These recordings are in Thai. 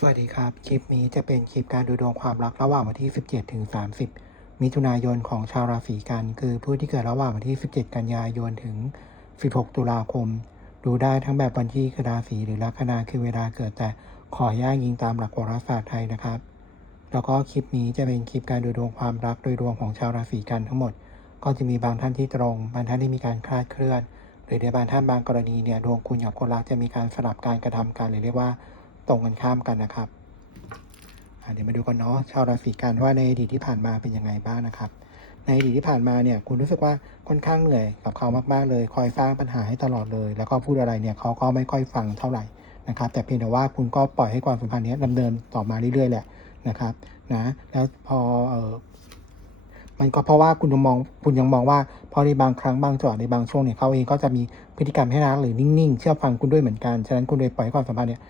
สวัสดีครับ คลิปนี้จะเป็นคลิปการดูดวงความรักระหว่างวันที่ 17 ถึง 30 มิถุนายนของชาวราศีกัน คือผู้ที่เกิดระหว่างวันที่ 17 กันยายนถึง 16 ตุลาคม ดูได้ทั้งแบบวันที่คือราศีหรือลัคนาคือเวลาเกิดแต่ขอย่ายิงตามหลักโหราศาสตร์ไทยนะครับ แล้วก็คลิปนี้จะเป็นคลิปการดูดวงความรักโดยรวมของชาวราศีกันทั้งหมด ก็จะมีบางท่านที่ตรง บางท่านที่มีการคลาดเคลื่อน หรือในบางท่านบางกรณีเนี่ยดวงคุณกับคนรักจะมีการสลับการกระทำกันหรือเรียกว่า ตรงกันข้ามกันนะครับเดี๋ยวมาดูกันเนาะชาวราศีกันว่าในอดีตที่ผ่านมาเป็นยังไงบ้างนะครับ ในอดีตที่ผ่านมาเนี่ยคุณรู้สึกว่าค่อนข้างเหนื่อยกับเขามากๆเลย คอยสร้างปัญหาให้ตลอดเลย แล้วก็พูดอะไรเนี่ยเขาก็ไม่ค่อยฟังเท่าไหร่นะครับแต่เพียงแต่ว่าคุณก็ปล่อยให้ความสัมพันธ์นี้ยดำเนินต่อมาเรื่อยๆแหละนะครับนะแล้วพออ มันก็เพราะว่าคุณยังมองคุณยังมองว่าพอในบางครั้งบางจังหวะในบางช่วงเนี่ยเขาเองก็จะมีพฤติกรรมให้รักหรือนิ่งๆ เชื่อฟังคุณด้วยเหมือนกัน ฉะนั้นคุณเลยปล่อยความสัมพันธ์เนี่ย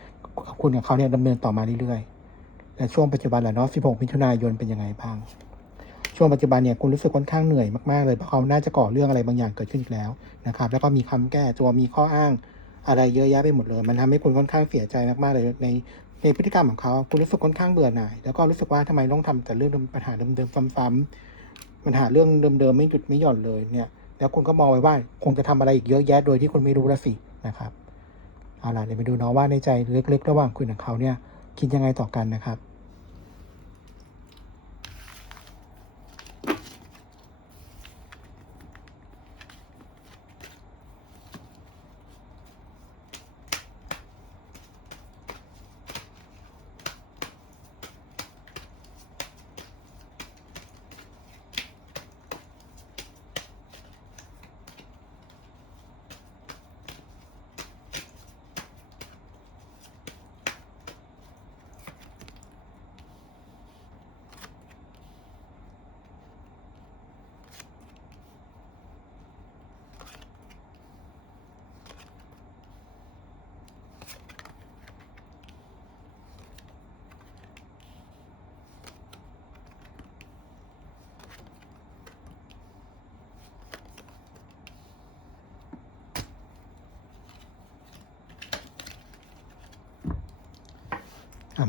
คุณกับเขาเนี่ยดำเนินต่อมาเรื่อยๆและช่วงปัจจุบันแหละเนาะ 16 มิถุนายนเป็นยังไงบ้าง ช่วงปัจจุบันเนี่ยคุณรู้สึกค่อนข้างเหนื่อยมากๆเลยเพราะเขาน่าจะก่อเรื่องอะไรบางอย่างเกิดขึ้นอีกแล้วนะครับ แล้วก็มีคำแก้ตัวมีข้ออ้างอะไรเยอะแยะไปหมดเลย มันทำให้คุณค่อนข้างเสียใจมากๆเลยในในพฤติกรรมของเขา คุณรู้สึกค่อนข้างเบื่อหน่าย แล้วก็รู้สึกว่าทำไมต้องทำแต่เรื่องปัญหาเดิมๆซ้ำๆ ปัญหาเรื่องเดิมๆไม่หยุดไม่หย่อนเลยเนี่ยแล้วคุณก็มองไว้ว่าคงจะทำอะไรอีกเยอะแยะโดยที่คุณไม่รู้ละสินะครับเอาล่ะเดี๋ยวไปดูเนาะว่าในใจลึกๆ ระหว่างคุณกับเขาเนี่ยคิดยังไงต่อกันนะครับ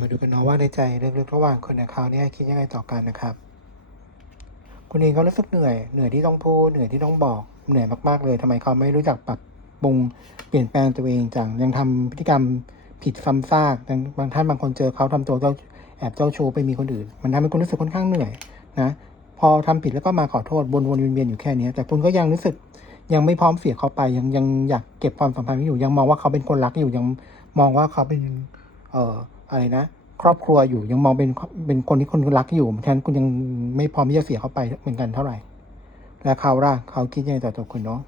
มาดูกันเนาะว่าในใจลึกๆระหว่างคุณกับเขาเนี่ยคิดยังไงต่อกันนะครับ คุณเองก็รู้สึกเหนื่อยเหนื่อยที่ต้องพูดเหนื่อยที่ต้องบอกเหนื่อยมากๆเลยทำไมเขาไม่รู้จักปรับปรุงเปลี่ยนแปลงตัวเองจังยังทำพฤติกรรมผิดซ้ำซากบางท่านบางคนเจอเขาทำตัวเจ้าแอบเจ้าชู้ไปมีคนอื่น มันทำให้คุณรู้สึกค่อนข้างเหนื่อยนะพอทำผิดแล้วก็มาขอโทษวนๆเวียนๆอยู่แค่นี้แต่คุณก็ยังรู้สึกยังไม่พร้อมเสียเขาไปยังยังอยากเก็บความสัมพันธ์ไว้อยู่ยังมองว่าเขาเป็นคนรักอยู่ยังมองว่าเขาเป็นเอ่อ อะไรนะ ครอบครัวอยู่ยังมองเป็นเป็นคนที่คนรักอยู่ฉะนั้นคุณยังไม่พร้อมที่จะเสียเขาไปเหมือนกันเท่าไหร่ และเขาล่ะเขาคิดยังไงต่อตัวคุณเนาะ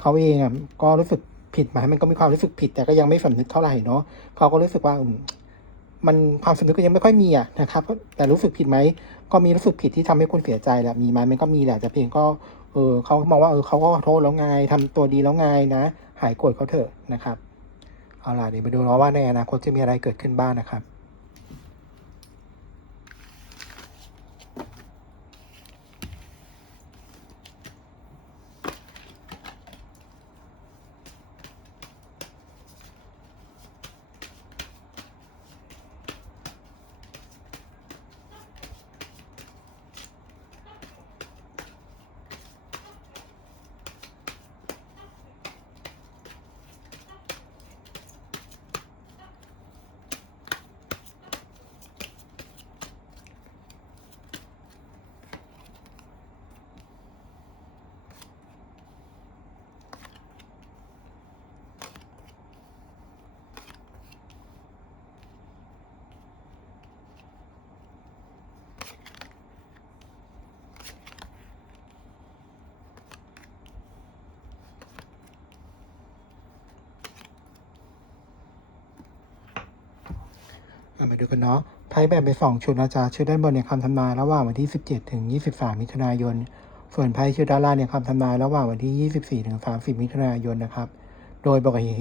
เขาเองอะก็รู้สึกผิดไหมมันก็มีความรู้สึกผิด แต่ก็ยังไม่สำนึกเท่าไหร่เนาะเขาก็รู้สึกว่ามันความสำนึกก็ยังไม่ค่อยมีอะนะครับ แต่รู้สึกผิดไหมก็มีรู้สึกผิดที่ทำให้คุณเสียใจแหละมีไหมมันก็มีแหละแต่เพียงก็เออเขามองว่าเออเขาก็ขอโทษแล้วไงทำตัวดีแล้วไงนะ หายโกรธเขาเถอะนะครับ เอาล่ะเดี๋ยวไปดูเนาะว่าในอนาคตจะมีอะไรเกิดขึ้นบ้างนะครับ มาดูกันเนาะไพ่แบ่งเป็นสองชุดนะจ๊ะชุดด้านบนเนี่ยคำทำนายระหว่างวันที่ 17 ถึง 23 มิถุนายน ส่วนไพ่ชุดด้านล่างเนี่ยคำทำนายระหว่างวันที่ 24 ถึง 30 มิถุนายนนะครับ โดยปกติ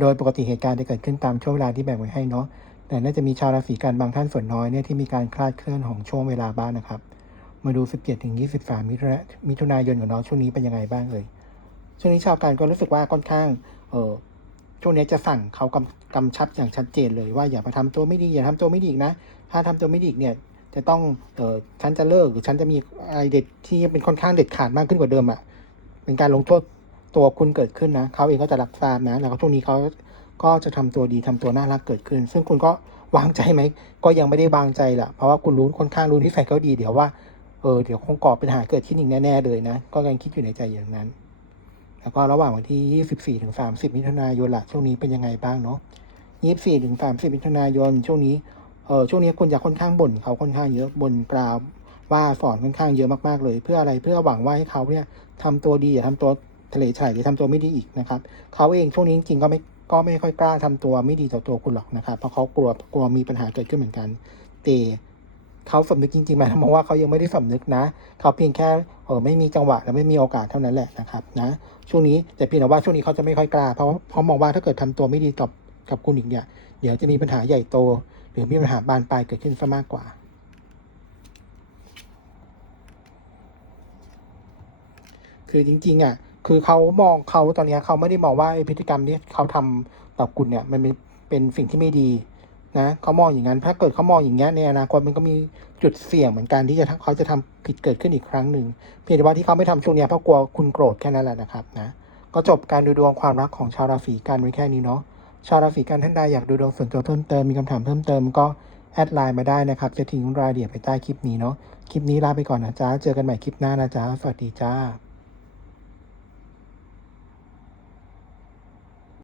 โดยปกติเหตุการณ์จะเกิดขึ้นตามช่วงเวลาที่แบ่งไว้ให้เนาะ แต่น่าจะมีชาวราศีกันบางท่านส่วนน้อยเนี่ยที่มีการคลาดเคลื่อนของช่วงเวลาบ้างนะครับ มาดู 17 ถึง 23 มิถุนามิถุนายนของน้องช่วงนี้เป็นยังไงบ้างเลยช่วงนี้ชาวการก็รู้สึกว่าค่อนข้างเออช่วงนี้จะสั่งเขากับ กำชับอย่างชัดเจนเลยว่าอย่ามาทำตัวไม่ดีอย่าทำตัวไม่ดีอีกนะ ถ้าทำตัวไม่ดีอีกเนี่ยจะต้องเออฉันจะเลิกหรือฉันจะมีอะไรเด็ดที่เป็นค่อนข้างเด็ดขาดมากขึ้นกว่าเดิมอะ่ะเป็นการลงโทษตัวคุณเกิดขึ้นนะเขาเองก็จะรับทราบนะ แล้วก็ช่วงนี้เขาก็จะทำตัวดีทำตัวน่ารักเกิดขึ้น ซึ่งคุณก็วางใจไหมก็ยังไม่ได้วางใจแหละเพราะว่าคุณรู้ค่อนข้างรู้นิสัยเขาดีเดี๋ยวว่าเออเดี๋ยวคงก่อเป็นหาเกิดขึ้นอีกแน่ๆเลยนะ ก็ยังคิดอยู่ในใจอย่างนั้น แล้วก็ระหว่างวันที่ 24ถึง30 มิถุนายนล่ะช่วงนี้เป็นยังไงบ้างเนาะ 24ถึง30มิถุนายน ช่วงนี้เออช่วงนี้คุณจะค่อนข้างบ่นเขาค่อนข้างเยอะบ่นกล่าวว่าสอนค่อนข้างเยอะมากๆเลย เพื่ออะไรเพื่อหวังว่าให้เขาเนี่ยทำตัวดีอย่าทำตัวทะเลฉายหรือทำตัวไม่ดีอีกนะครับเขาเองช่วงนี้จริงก็ไม่ก็ไม่ค่อยกล้าทำตัวไม่ดีต่อตัวคุณหรอกนะครับเพราะเขากลัวกลัวมีปัญหาเกิดขึ้นเหมือนกันแต่เขาสำนึกจริงๆหมายความว่าเขายังไม่ได้สำนึกนะ เขาเพียงแค่เออไม่มีจังหวะและไม่มีโอกาสเท่านั้นแหละนะครับนะช่วงนี้แต่เพียงแต่ว่าช่วงนี้เขาจะไม่ค่อยกล้าเพราะเพราะมองว่าถ้าเกิดทำตัวไม่ดีกับ กับคุณอีกเนี่ย เดี๋ยวจะมีปัญหาใหญ่โต หรือมีปัญหาบานปลายเกิดขึ้นซะมากกว่าคือจริงๆอะคือเขามองเขาตอนนี้เขาไม่ได้มองว่าพฤติกรรมที่เขาทำต่อคุณเนี่ยมันเป็นเป็นสิ่งที่ไม่ดีนะเขามองอย่างนั้นถ้าเกิดเขามองอย่างเงี้ในอนาคตมันก็มีจุดเสี่ยงเหมือนกันที่จะเขาจะทำผิดเกิดขึ้นอีกครั้งหนึ่งเพียงแต่ว่าที่เขาไม่ทำช่วงนี้เพราะกลัวคุณโกรธแค่นั้นแหละนะครับนะก็จบการดูดวงความรักของชาวราศีกันไว้แค่นี้เนาะ ชาวราศีกันท่านใดอยากดูดวงส่วนตัวเพิ่มเติมมีคำถามเพิ่มเติมก็แอดไลน์มาได้นะครับ จะทิ้งรายละเอียดไปใต้คลิปนี้เนาะ คลิปนี้ลาไปก่อนนะจ๊ะ เจอกันใหม่คลิปหน้านะจ๊ะ สวัสดีจ้า